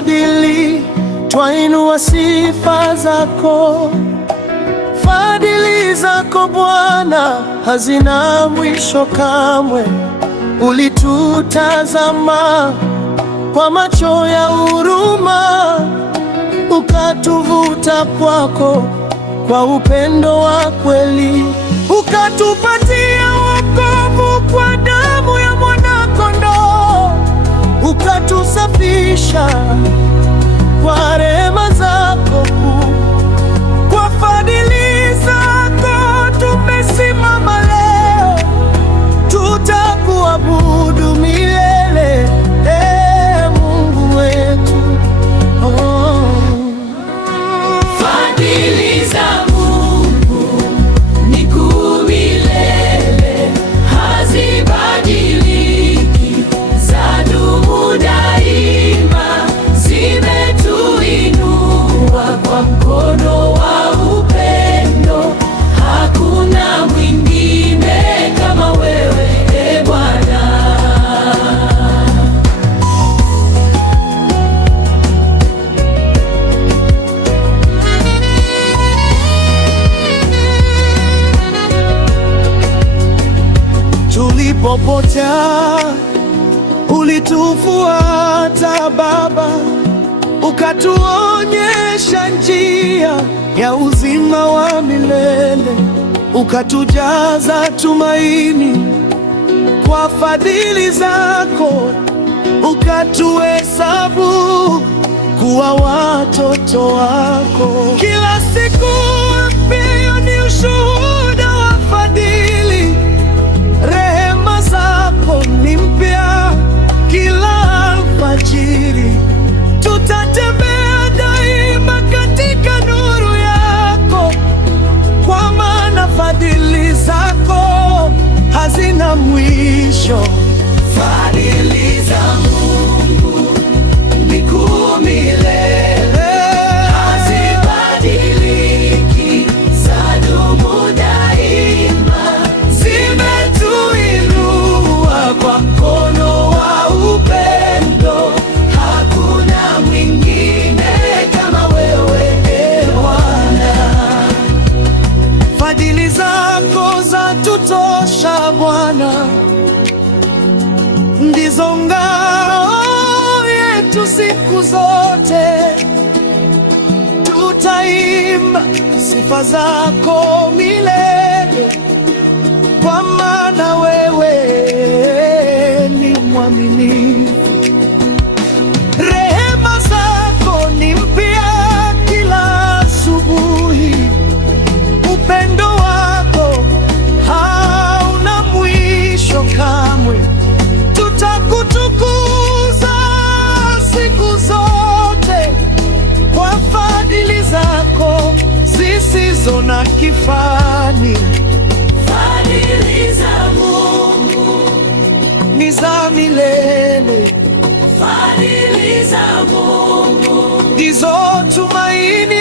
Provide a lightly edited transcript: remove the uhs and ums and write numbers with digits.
fadhili, twainua sifa zako. Fadhili zako Bwana hazina mwisho kamwe. Ulitutazama kwa macho ya huruma, ukatuvuta kwako kwa upendo wa kweli. Ukatupatia wokovu kwa damu ya mwana-kondoo, ukatusafisha kwa rehema zako kuu. Kwa fadhili zako tumesimama leo, tutakuabudu milele, Mungu wetu. Fadhili za Mungu ni kuu milele, hazibadiliki, zadumu daima. Zimetuinua kwa mkono wa upendo, hakuna mwingine kama wewe, Bwana. Tulipopotea ulitufuata Baba, ukatuonyesha njia ya uzima wa milele, ukatujaza tumaini kwa fadhili zako, ukatuhesabu kuwa watoto wako. Kila siku mpya ni ushuhuda wa fadhili, rehema zako ni mpya kila alfajiri. Tutatembea daima katika nuru yako, kwa maana fadhili zako hazina mwisho. Fadhili za Mungu ni kuu milele, hazibadiliki, zadumu daima. Zimetuinua kwa mkono wa upendo, hakuna mwingine kama wewe, Bwana. Fadhili zako zatutosha Bwana, ndizo ngao yetu siku zote. Tutaimba sifa zako milele, kwa maana wewe ni mwaminifu. Rehema zako ni mpya kila asubuhi, upendo wako hauna mwisho kamwe. Tutakutukuza siku zote kwa fadhili zako zisizo na kifani. Fadhili za Mungu ni za milele, fadhili za Mungu ndizo tumaini